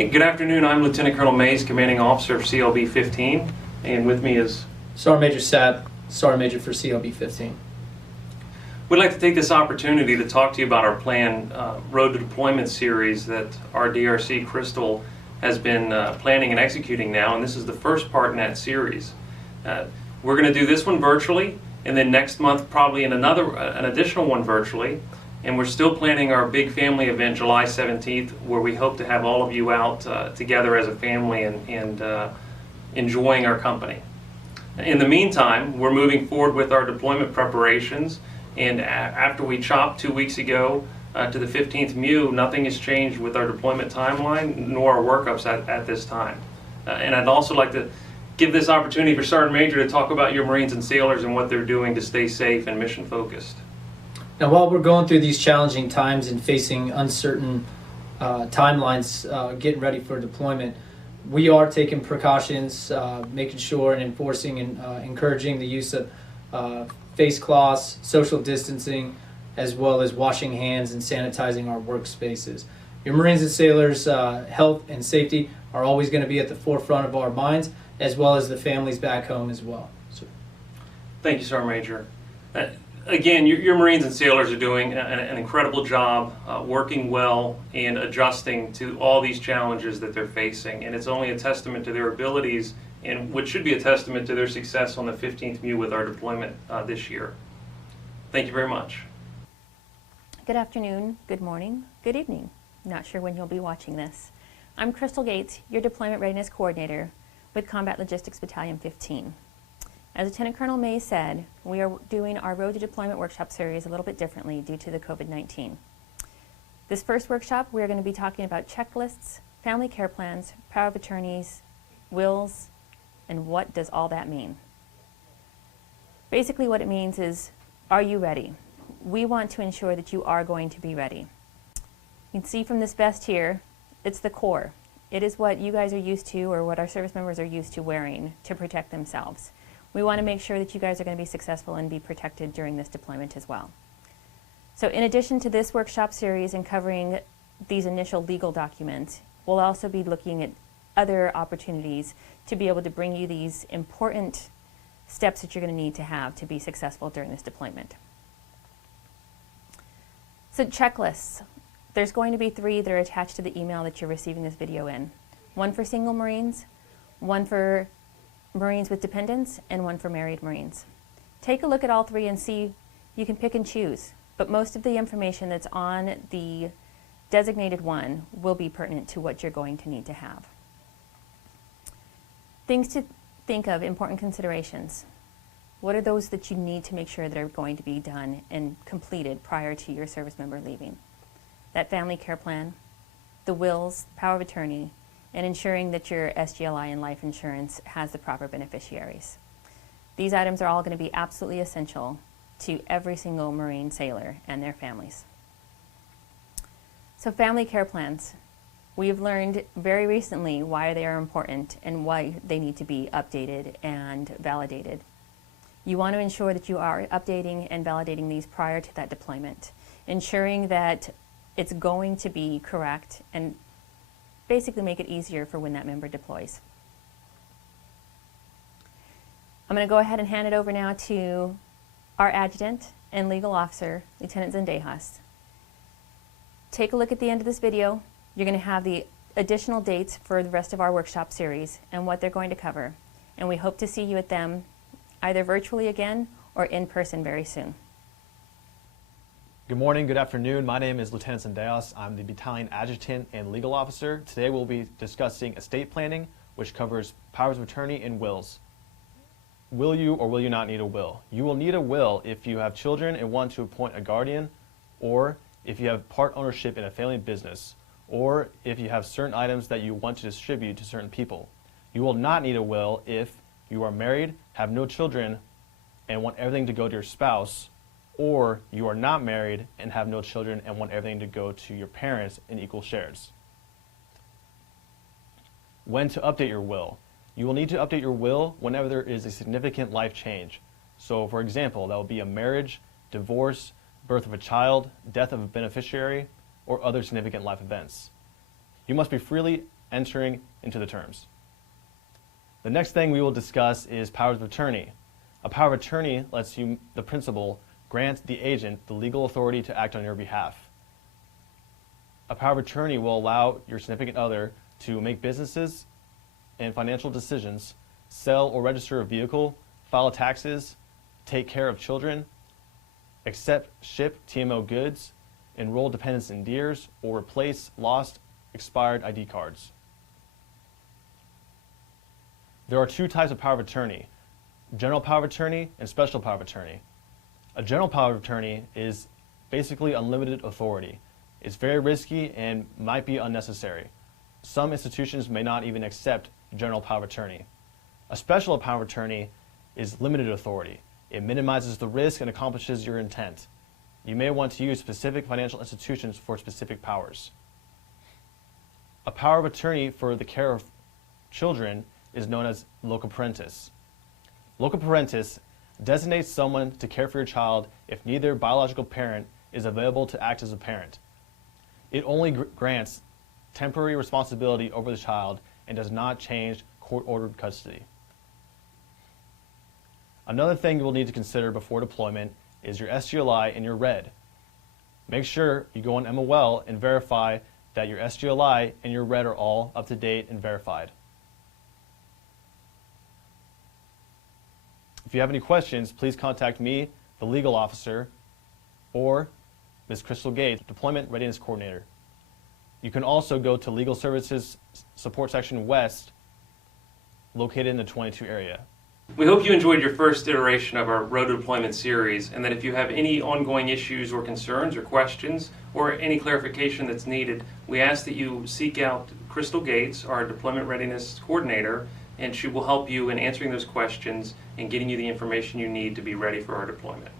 Hey, good afternoon. I'm Lieutenant Colonel Mays, Commanding Officer of CLB 15, and with me is Sergeant Major Sapp, Sergeant Major for CLB 15. We'd like to take this opportunity to talk to you about our planned Road to Deployment series that our DRC Crystal has been planning and executing now, and this is the first part in that series. We're going to do this one virtually, and then next month probably an additional one virtually, and we're still planning our big family event July 17th, where we hope to have all of you out together as a family and enjoying our company. In the meantime, we're moving forward with our deployment preparations, and after we chopped 2 weeks ago to the 15th MEU, nothing has changed with our deployment timeline nor our workups at this time. And I'd also like to give this opportunity for Sergeant Major to talk about your Marines and sailors and what they're doing to stay safe and mission focused. Now, while we're going through these challenging times and facing uncertain timelines, getting ready for deployment, we are taking precautions, making sure and enforcing and encouraging the use of face cloths, social distancing, as well as washing hands and sanitizing our workspaces. Your Marines and sailors' health and safety are always going to be at the forefront of our minds, as well as the families back home as well. So. Thank you, Sergeant Major. Again, your Marines and sailors are doing an incredible job working well and adjusting to all these challenges that they're facing, and it's only a testament to their abilities and what should be a testament to their success on the 15th MEU with our deployment this year. Thank you very much. Good afternoon, good morning, good evening. Not sure when you'll be watching this. I'm Crystal Gates, your Deployment Readiness Coordinator with Combat Logistics Battalion 15. As Lieutenant Colonel Mays said, we are doing our Road to Deployment workshop series a little bit differently due to the COVID-19. This first workshop, we're going to be talking about checklists, family care plans, power of attorneys, wills, and what does all that mean? Basically what it means is, are you ready? We want to ensure that you are going to be ready. You can see from this vest here, it's the core. It is what you guys are used to, or what our service members are used to wearing to protect themselves. We want to make sure that you guys are going to be successful and be protected during this deployment as well. So in addition to this workshop series and covering these initial legal documents, we'll also be looking at other opportunities to be able to bring you these important steps that you're going to need to have to be successful during this deployment. So checklists. There's going to be 3 that are attached to the email that you're receiving this video in. One for single Marines, one for Marines with dependents, and one for married Marines. Take a look at all 3 and see. You can pick and choose, but most of the information that's on the designated one will be pertinent to what you're going to need to have. Things to think of, important considerations. What are those that you need to make sure that are going to be done and completed prior to your service member leaving? That family care plan, the wills, power of attorney, and ensuring that your SGLI and life insurance has the proper beneficiaries. These items are all going to be absolutely essential to every single Marine sailor and their families. So family care plans. We have learned very recently why they are important and why they need to be updated and validated. You want to ensure that you are updating and validating these prior to that deployment, ensuring that it's going to be correct and basically make it easier for when that member deploys. I'm going to go ahead and hand it over now to our adjutant and legal officer, Lieutenant Zendejas. Take a look at the end of this video. You're going to have the additional dates for the rest of our workshop series and what they're going to cover. And we hope to see you at them either virtually again or in person very soon. Good morning, good afternoon. My name is Lieutenant Zendejas. I'm the Battalion Adjutant and Legal Officer. Today we'll be discussing estate planning, which covers powers of attorney and wills. Will you or will you not need a will? You will need a will if you have children and want to appoint a guardian, or if you have part ownership in a family business, or if you have certain items that you want to distribute to certain people. You will not need a will if you are married, have no children, and want everything to go to your spouse, or you are not married and have no children and want everything to go to your parents in equal shares. When to update your will. You will need to update your will whenever there is a significant life change. So for example, that will be a marriage, divorce, birth of a child, death of a beneficiary, or other significant life events. You must be freely entering into the terms. The next thing we will discuss is powers of attorney. A power of attorney lets you, the principal, grant the agent the legal authority to act on your behalf. A power of attorney will allow your significant other to make businesses and financial decisions, sell or register a vehicle, file taxes, take care of children, accept, ship TMO goods, enroll dependents in DEERs, or replace lost, expired ID cards. There are two types of power of attorney: general power of attorney and special power of attorney. A general power of attorney is basically unlimited authority. It's very risky and might be unnecessary. Some institutions may not even accept general power of attorney. A special power of attorney is limited authority. It minimizes the risk and accomplishes your intent. You may want to use specific financial institutions for specific powers. A power of attorney for the care of children is known as loco parentis. Loco parentis designates someone to care for your child if neither biological parent is available to act as a parent. It only grants temporary responsibility over the child and does not change court-ordered custody. Another thing you will need to consider before deployment is your SGLI and your RED. Make sure you go on MOL and verify that your SGLI and your RED are all up to date and verified. If you have any questions, please contact me, the legal officer, or Ms. Crystal Gates, Deployment Readiness Coordinator. You can also go to Legal Services Support Section West, located in the 22 area. We hope you enjoyed your first iteration of our Road to Deployment series, and that if you have any ongoing issues or concerns or questions or any clarification that's needed, we ask that you seek out Crystal Gates, our Deployment Readiness Coordinator, and she will help you in answering those questions and getting you the information you need to be ready for our deployment.